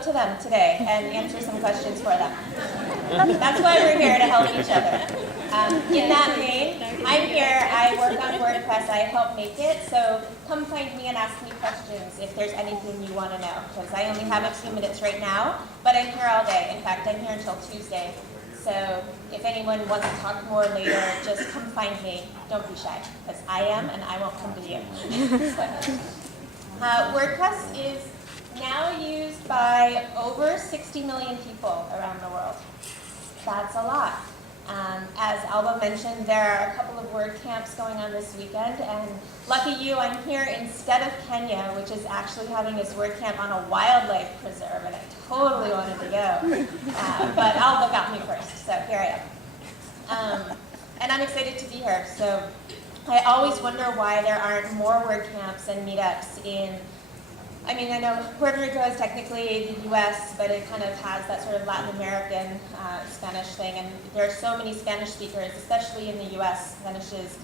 out to them today and answer some questions for them. That's why we're here, to help each other. In that vein, I'm here, I work on WordPress, I help make it, so come find me and ask me questions if there's anything you want to know, because I only have a few minutes right now, but I'm here all day. In fact, I'm here until Tuesday. So if anyone wants to talk more later, just come find me. Don't be shy, because I am, and I won't come to you. WordPress is now used by over 60 million people around the world. That's a lot. As Alba mentioned, there are a couple of WordCamps going on this weekend, and lucky you, I'm here instead of Kenya, which is actually having its WordCamp on a wildlife preserve, and I totally wanted to go. But Alba got me first, so here I am. And I'm excited to be here. So I always wonder why there aren't more WordCamps and meetups in, I mean, I know Puerto Rico is technically the U.S., but it kind of has that sort of Latin American Spanish thing, and there are so many Spanish speakers, especially in the U.S. Spanish is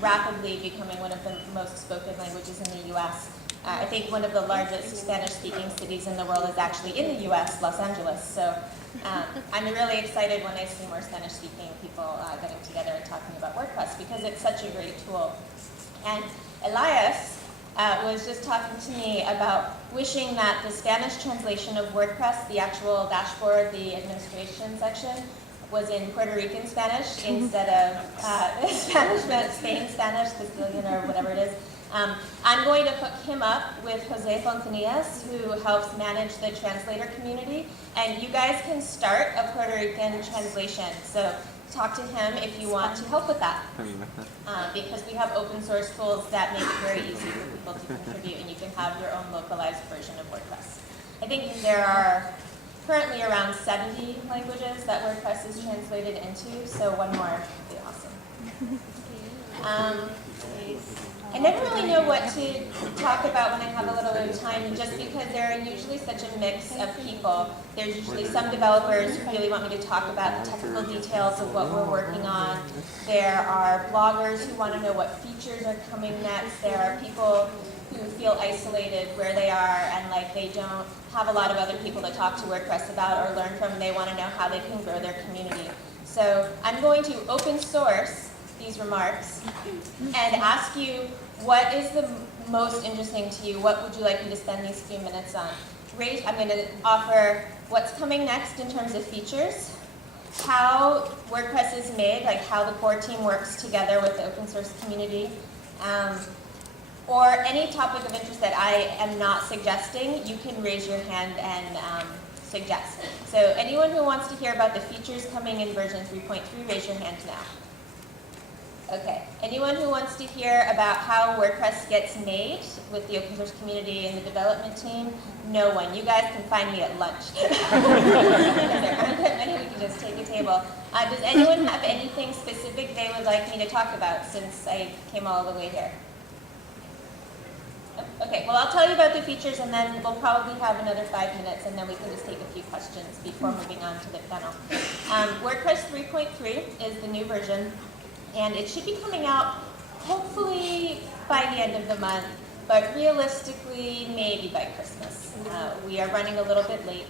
rapidly becoming one of the most spoken languages in the U.S. I think one of the largest Spanish-speaking cities in the world is actually in the U.S., Los Angeles. So I'm really excited when I see more Spanish-speaking people getting together and talking about WordPress, because it's such a great tool. And Elias was just talking to me about wishing that the Spanish translation of WordPress, the actual dashboard, the administration section, was in Puerto Rican Spanish instead of Spain Spanish, Castilian, or whatever it is. I'm going to hook him up with Jose Fontanillas, who helps manage the translator community, and you guys can start a Puerto Rican translation. So talk to him if you want to help with that, because we have open source tools that make it very easy for people to contribute, and you can have your own localized version of WordPress. I think there are currently around 70 languages that WordPress is translated into, so one more would be awesome. I never really know what to talk about when I have a little bit of time, just because there are usually such a mix of people. There's usually some developers who really want me to talk about the technical details of what we're working on. There are bloggers who want to know what features are coming next. There are people who feel isolated where they are and like they don't have a lot of other people to talk to WordPress about or learn from, and they want to know how they can grow their community. So I'm going to open source these remarks and ask you, what is the most interesting to you? What would you like me to spend these few minutes on? I'm going to offer what's coming next in terms of features, how WordPress is made, like how the core team works together with the open source community, or any topic of interest that I am not suggesting. You can raise your hand and suggest. So anyone who wants to hear about the features coming in version 3.3, raise your hand now. Okay, anyone who wants to hear about how WordPress gets made with the open source community and the development team? No one. You guys can find me at lunch. There aren't that many, we can just take a table. Does anyone have anything specific they would like me to talk about since I came all the way here? Okay, well I'll tell you about the features, and then we'll probably have another 5 minutes, and then we can just take a few questions before moving on to the demo. WordPress 3.3 is the new version, and it should be coming out hopefully by the end of the month, but realistically maybe by Christmas. We are running a little bit late.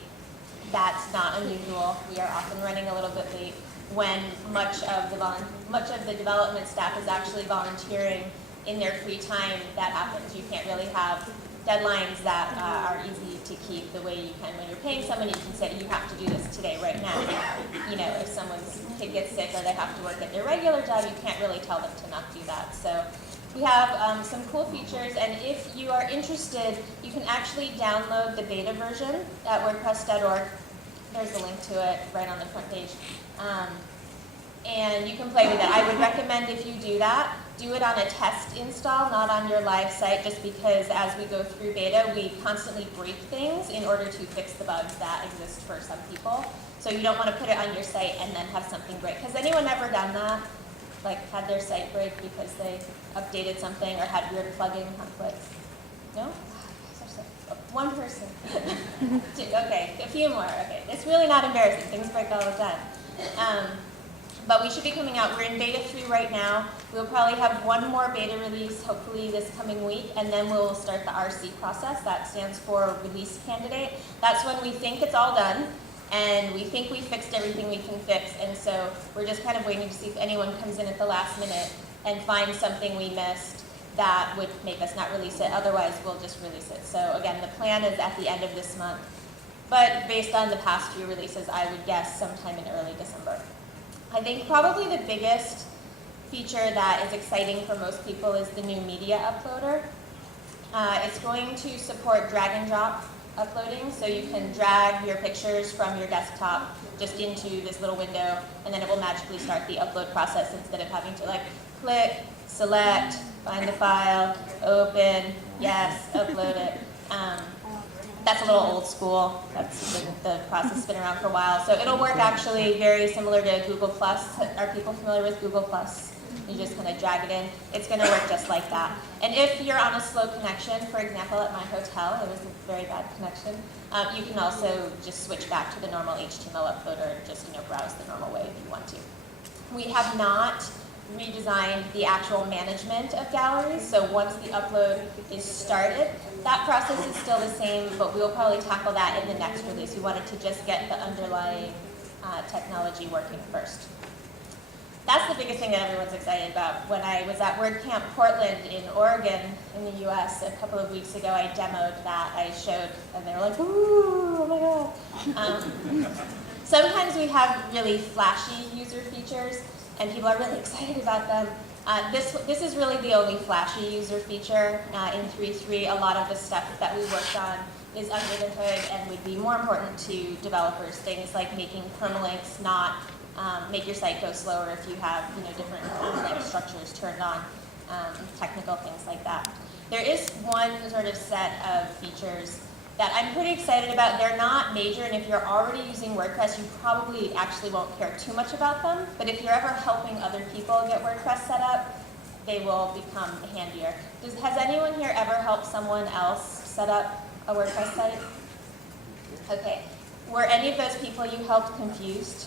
That's not unusual. We are often running a little bit late when much of the development staff is actually volunteering in their free time. That happens. You can't really have deadlines that are easy to keep the way you can when you're paying someone. You can say, you have to do this today, right now. You know, if someone's kid gets sick or they have to work at their regular job, you can't really tell them to not do that. So we have some cool features, and if you are interested, you can actually download the beta version at wordpress.org. There's a link to it right on the front page. And you can play with it. I would recommend, if you do that, do it on a test install, not on your live site, just because as we go through beta, we constantly break things in order to fix the bugs that exist for some people. So you don't want to put it on your site and then have something break. Has anyone ever done that? Like had their site break because they updated something or had weird plugin conflicts? No? One person. Okay, a few more. Okay, it's really not embarrassing. Things break all the time. But we should be coming out. We're in beta 3 right now. We'll probably have one more beta release, hopefully this coming week, and then we'll start the RC process. That stands for Release Candidate. That's when we think it's all done, and we think we fixed everything we can fix, and so we're just kind of waiting to see if anyone comes in at the last minute and finds something we missed that would make us not release it. Otherwise, we'll just release it. So again, the plan is at the end of this month. But based on the past few releases, I would guess sometime in early December. I think probably the biggest feature that is exciting for most people is the new media uploader. It's going to support drag and drop uploading, so you can drag your pictures from your desktop just into this little window, and then it will magically start the upload process instead of having to like click, select, find the file, open, yes, upload it. That's a little old school. That's the process has been around for a while. So it'll work actually very similar to Google+. Are people familiar with Google+? You just kind of drag it in. It's going to work just like that. And if you're on a slow connection, for example, at my hotel, it was a very bad connection, you can also just switch back to the normal HTML uploader and just browse the normal way if you want to. We have not redesigned the actual management of galleries, so once the upload is started, that process is still the same, but we'll probably tackle that in the next release. We wanted to just get the underlying technology working first. That's the biggest thing that everyone's excited about. When I was at WordCamp Portland in Oregon in the US a couple of weeks ago, I demoed that. I showed, and they were like, ooh, oh my god. Sometimes we have really flashy user features, and people are really excited about them. This is really the only flashy user feature in 3.3. A lot of the stuff that we worked on is under the hood and would be more important to developers. Things like making permalinks not make your site go slower if you have different permalink structures turned on, technical things like that. There is one sort of set of features that I'm pretty excited about. They're not major, and if you're already using WordPress, you probably actually won't care too much about them. But if you're ever helping other people get WordPress set up, they will become handier. Has anyone here ever helped someone else set up a WordPress site? Okay. Were any of those people you helped confused?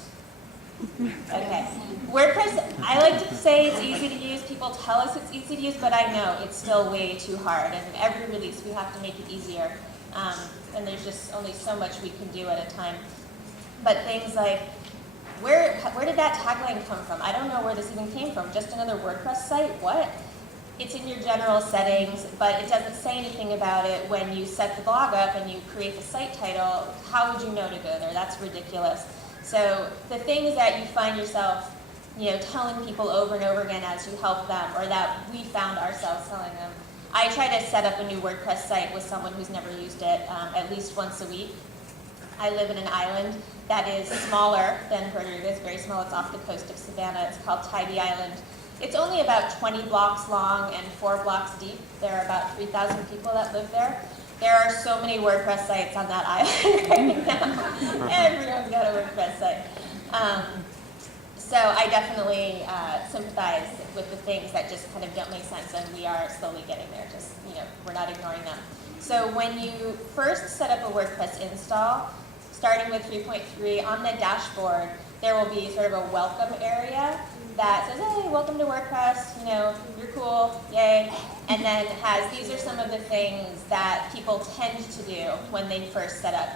Okay. WordPress, I like to say it's easy to use. People tell us it's easy to use, but I know it's still way too hard. And every release, we have to make it easier. And there's just only so much we can do at a time. But things like, where did that tagline come from? I don't know where this even came from. Just another WordPress site? What? It's in your general settings, but it doesn't say anything about it when you set the blog up and you create the site title. How would you know to go there? That's ridiculous. So the things that you find yourself, telling people over and over again as you help them, or that we found ourselves telling them. I try to set up a new WordPress site with someone who's never used it at least once a week. I live in an island that is smaller than Puerto Rico. It's very small. It's off the coast of Savannah. It's called Tybee Island. It's only about 20 blocks long and 4 blocks deep. There are about 3,000 people that live there. There are so many WordPress sites on that island right now. Everyone's got a WordPress site. So I definitely sympathize with the things that just kind of don't make sense, and we are slowly getting there. Just, we're not ignoring them. So when you first set up a WordPress install, starting with 3.3, on the dashboard, there will be sort of a welcome area that says, hey, welcome to WordPress, you're cool, yay. And then these are some of the things that people tend to do when they first set up,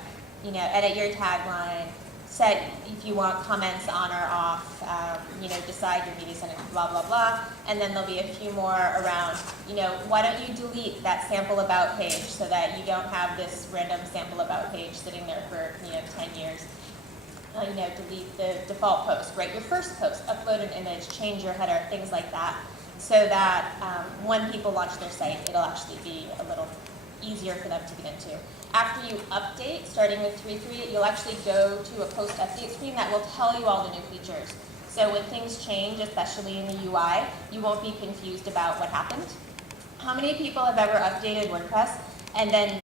edit your tagline, set if you want comments on or off, decide your media center, blah, blah, blah. And then there'll be a few more around, why don't you delete that sample about page so that you don't have this random sample about page sitting there for, 10 years. Delete the default post, write your first post, upload an image, change your header, things like that, so that when people launch their site, it'll actually be a little easier for them to get into. After you update, starting with 3.3, you'll actually go to a post-update screen that will tell you all the new features. So when things change, especially in the UI, you won't be confused about what happened. How many people have ever updated WordPress and then